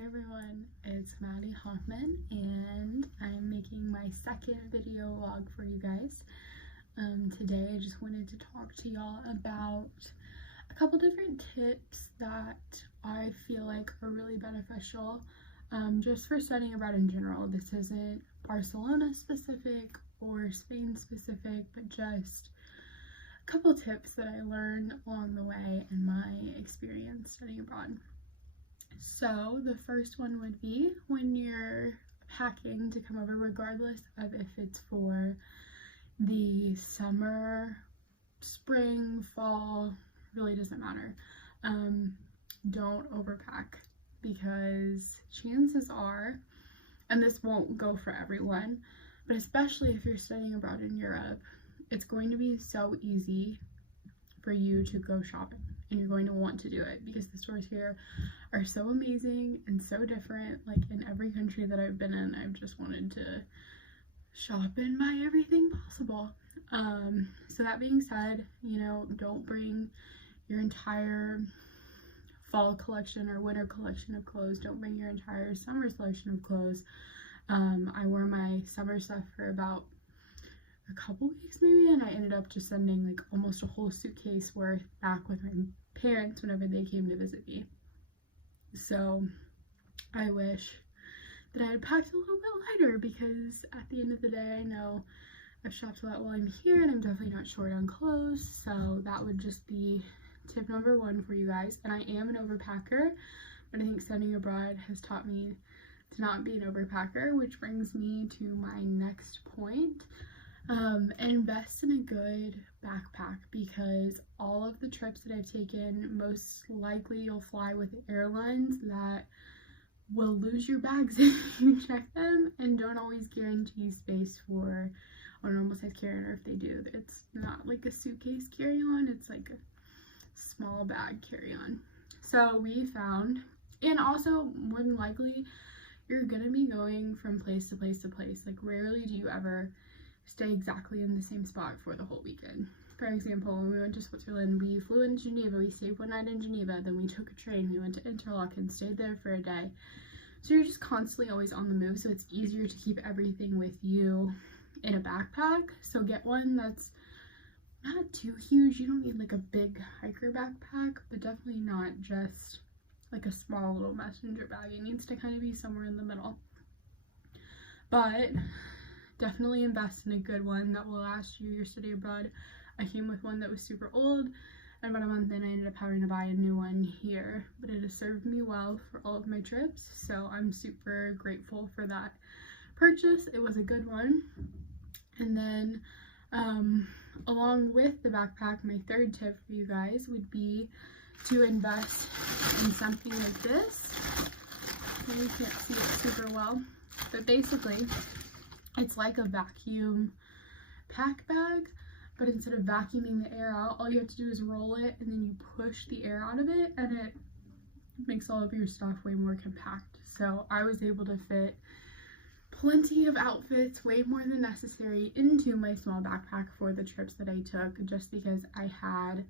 Hey everyone, it's Madi Hoffman and I'm making my second video log for you guys. Today I just wanted to talk to y'all about a couple different tips that I feel like are really beneficial just for studying abroad in general. This isn't Barcelona specific or Spain specific, but just a couple tips that I learned along the way in my experience studying abroad. So the first one would be when you're packing to come over, regardless of if it's for the summer, spring, fall, really doesn't matter. Don't overpack, because chances are, and this won't go for everyone, but especially if you're studying abroad in Europe, it's going to be so easy for you to go shopping, and you're going to want to do it because the stores here are so amazing and so different. Like in every country that I've been in, I've just wanted to shop and buy everything possible. So that being said, don't bring your entire fall collection or winter collection of clothes. Don't bring your entire summer selection of clothes. I wore my summer stuff for about a couple weeks maybe, and I ended up just sending like almost a whole suitcase worth back with my parents whenever they came to visit me. So I wish that I had packed a little bit lighter, because at the end of the day, I know I've shopped a lot while I'm here and I'm definitely not short on clothes. So that would just be tip number one for you guys. And I am an overpacker, but I think studying abroad has taught me to not be an overpacker, which brings me to my next point. Invest in a good backpack, because all of the trips that I've taken, most likely you'll fly with airlines that will lose your bags if you check them and don't always guarantee space for a normal size carry-on, or if they do, it's not like a suitcase carry-on, it's like a small bag carry-on. So we found, and also more than likely you're gonna be going from place to place to place. Like rarely do you ever stay exactly in the same spot for the whole weekend. For example, when we went to Switzerland, we flew into Geneva, we stayed one night in Geneva, then we took a train, we went to Interlaken, stayed there for a day. So you're just constantly always on the move, so it's easier to keep everything with you in a backpack. So get one that's not too huge. You don't need like a big hiker backpack, but definitely not just like a small little messenger bag. It needs to kind of be somewhere in the middle. But definitely invest in a good one that will last you your study abroad. I came with one that was super old, and about a month in I ended up having to buy a new one here, but it has served me well for all of my trips, so I'm super grateful for that purchase. It was a good one. And then along with the backpack, my third tip for you guys would be to invest in something like this. You can't see it super well, but basically it's like a vacuum pack bag, but instead of vacuuming the air out, all you have to do is roll it and then you push the air out of it, and it makes all of your stuff way more compact. So I was able to fit plenty of outfits, way more than necessary, into my small backpack for the trips that I took, just because I had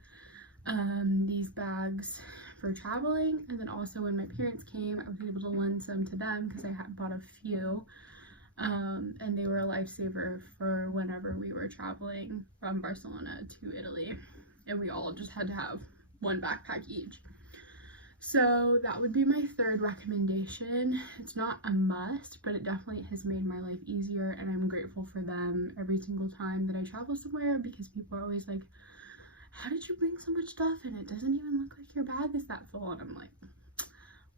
these bags for traveling, and then also when my parents came, I was able to lend some to them because I had bought a few. And they were a lifesaver for whenever we were traveling from Barcelona to Italy, and we all just had to have one backpack each. So that would be my third recommendation. It's not a must, but it definitely has made my life easier, and I'm grateful for them every single time that I travel somewhere, because people are always like, how did you bring so much stuff and it doesn't even look like your bag is that full? And I'm like,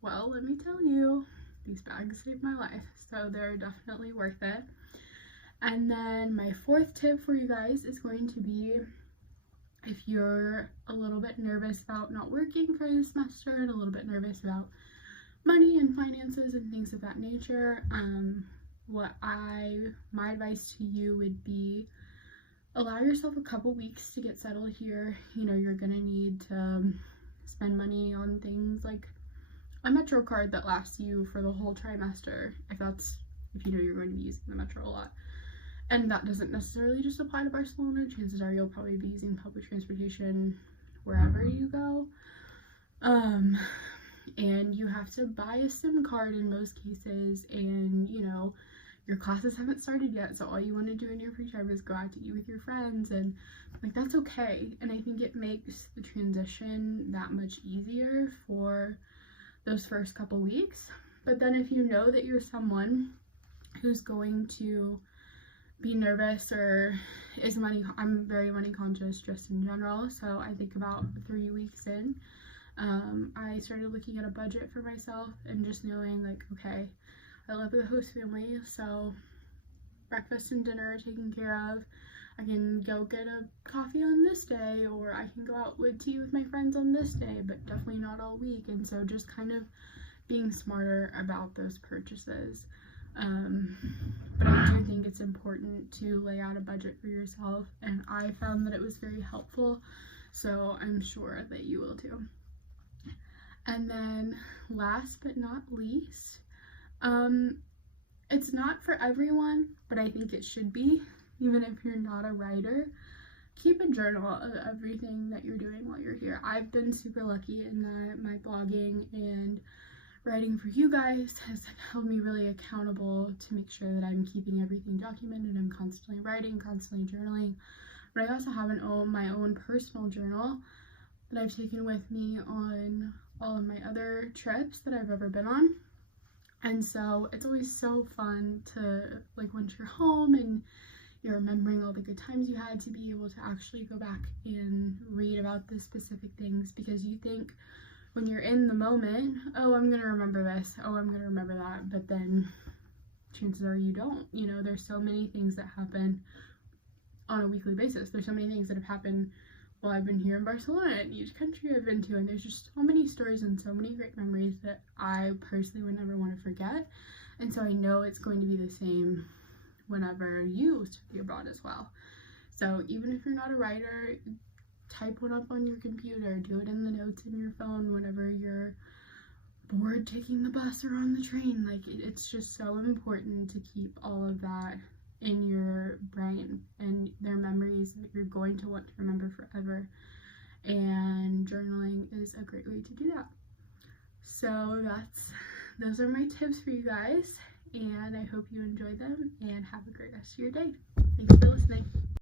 well, let me tell you, these bags saved my life, so they're definitely worth it. And then my fourth tip for you guys is going to be, if you're a little bit nervous about not working for the semester and a little bit nervous about money and finances and things of that nature, my advice to you would be, allow yourself a couple weeks to get settled here. You're gonna need to spend money on things like a Metro card that lasts you for the whole trimester, if you know you're going to be using the Metro a lot. And that doesn't necessarily just apply to Barcelona. Chances are you'll probably be using public transportation wherever you go. and you have to buy a SIM card in most cases, and you know, your classes haven't started yet, so all you want to do in your free time is go out to eat with your friends, and like that's okay. And I think it makes the transition that much easier for those first couple weeks. But then if you know that you're someone who's going to be nervous or is I'm very money conscious just in general, so I think about 3 weeks in, I started looking at a budget for myself and just knowing like, okay, I live with a host family, so breakfast and dinner are taken care of. I can go get a coffee on this day, or I can go out with tea with my friends on this day, but definitely not all week. And so just kind of being smarter about those purchases. But I do think it's important to lay out a budget for yourself, and I found that it was very helpful, so I'm sure that you will too. And then last but not least, it's not for everyone, but I think it should be, even if you're not a writer. Keep a journal of everything that you're doing while you're here. I've been super lucky in that my blogging and writing for you guys has held me really accountable to make sure that I'm keeping everything documented. I'm constantly writing, constantly journaling, but I also have my own personal journal that I've taken with me on all of my other trips that I've ever been on. And so it's always so fun to, like, once you're home and you're remembering all the good times you had, to be able to actually go back and read about the specific things, because you think when you're in the moment, oh, I'm gonna remember this, oh, I'm gonna remember that, but then chances are you don't. You know, there's so many things that happen on a weekly basis. There's so many things that have happened while I've been here in Barcelona, and each country I've been to, and there's just so many stories and so many great memories that I personally would never want to forget. And so I know it's going to be the same whenever you study abroad as well. So even if you're not a writer, type one up on your computer, do it in the notes in your phone whenever you're bored taking the bus or on the train. Like, it's just so important to keep all of that in your brain, and they're memories that you're going to want to remember forever, and journaling is a great way to do that. So those are my tips for you guys, and I hope you enjoy them and have a great rest of your day. Thanks for listening.